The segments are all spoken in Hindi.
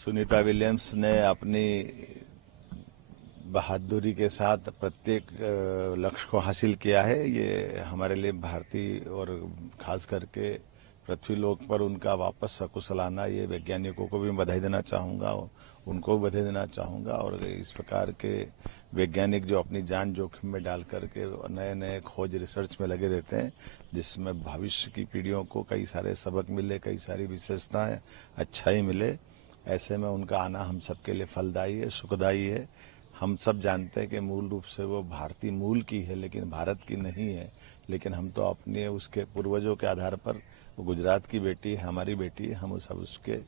सुनीता विलियम्स ने अपनी बहादुरी के साथ प्रत्येक लक्ष्य को हासिल किया है। ये हमारे लिए भारतीय और खास करके पृथ्वी लोक पर उनका वापस सकुशल आना, ये वैज्ञानिकों को भी बधाई देना चाहूँगा, उनको भी बधाई देना चाहूँगा। और इस प्रकार के वैज्ञानिक जो अपनी जान जोखिम में डाल करके नए नए खोज रिसर्च में लगे रहते हैं, जिसमें भविष्य की पीढ़ियों को कई सारे सबक मिले, कई सारी विशेषताएं, अच्छाई मिले, ऐसे में उनका आना हम सबके लिए फलदायी है, सुखदायी है। हम सब जानते हैं कि मूल रूप से वो भारतीय मूल की है, लेकिन भारत की नहीं है। लेकिन हम तो अपने उसके पूर्वजों के आधार पर, वो गुजरात की बेटी है, हमारी बेटी है, हम सब उसके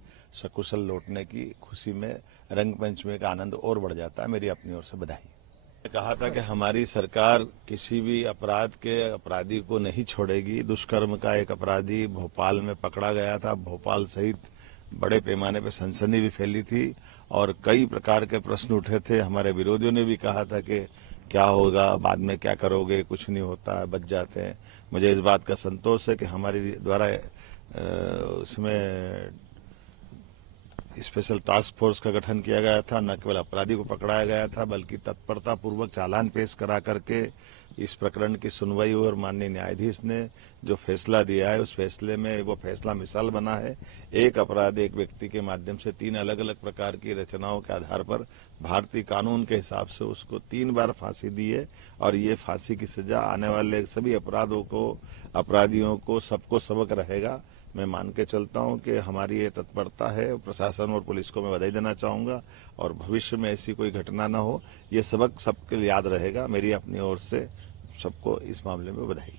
सकुशल लौटने की खुशी में रंग पंचमी का आनंद और बढ़ जाता है। मेरी अपनी ओर से बधाई। कहा था कि हमारी सरकार किसी भी अपराध के अपराधी को नहीं छोड़ेगी। दुष्कर्म का एक अपराधी भोपाल में पकड़ा गया था। भोपाल सहित बड़े पैमाने पर सनसनी भी फैली थी और कई प्रकार के प्रश्न उठे थे। हमारे विरोधियों ने भी कहा था कि क्या होगा, बाद में क्या करोगे, कुछ नहीं होता है, बच जाते हैं। मुझे इस बात का संतोष है कि हमारे द्वारा उसमें स्पेशल टास्क फोर्स का गठन किया गया था। न केवल अपराधी को पकड़ाया गया था, बल्कि तत्परता पूर्वक चालान पेश करा करके इस प्रकरण की सुनवाई हुई और माननीय न्यायाधीश ने जो फैसला दिया है, उस फैसले में वो फैसला मिसाल बना है। एक अपराध एक व्यक्ति के माध्यम से 3 अलग अलग प्रकार की रचनाओं के आधार पर भारतीय कानून के हिसाब से उसको 3 बार फांसी दी है और ये फांसी की सजा आने वाले सभी अपराधों को, अपराधियों को, सबको सबक रहेगा। मैं मान के चलता हूं कि हमारी ये तत्परता है। प्रशासन और पुलिस को मैं बधाई देना चाहूंगा और भविष्य में ऐसी कोई घटना न हो, ये सबक सबके लिए याद रहेगा। मेरी अपनी ओर से सबको इस मामले में बधाई।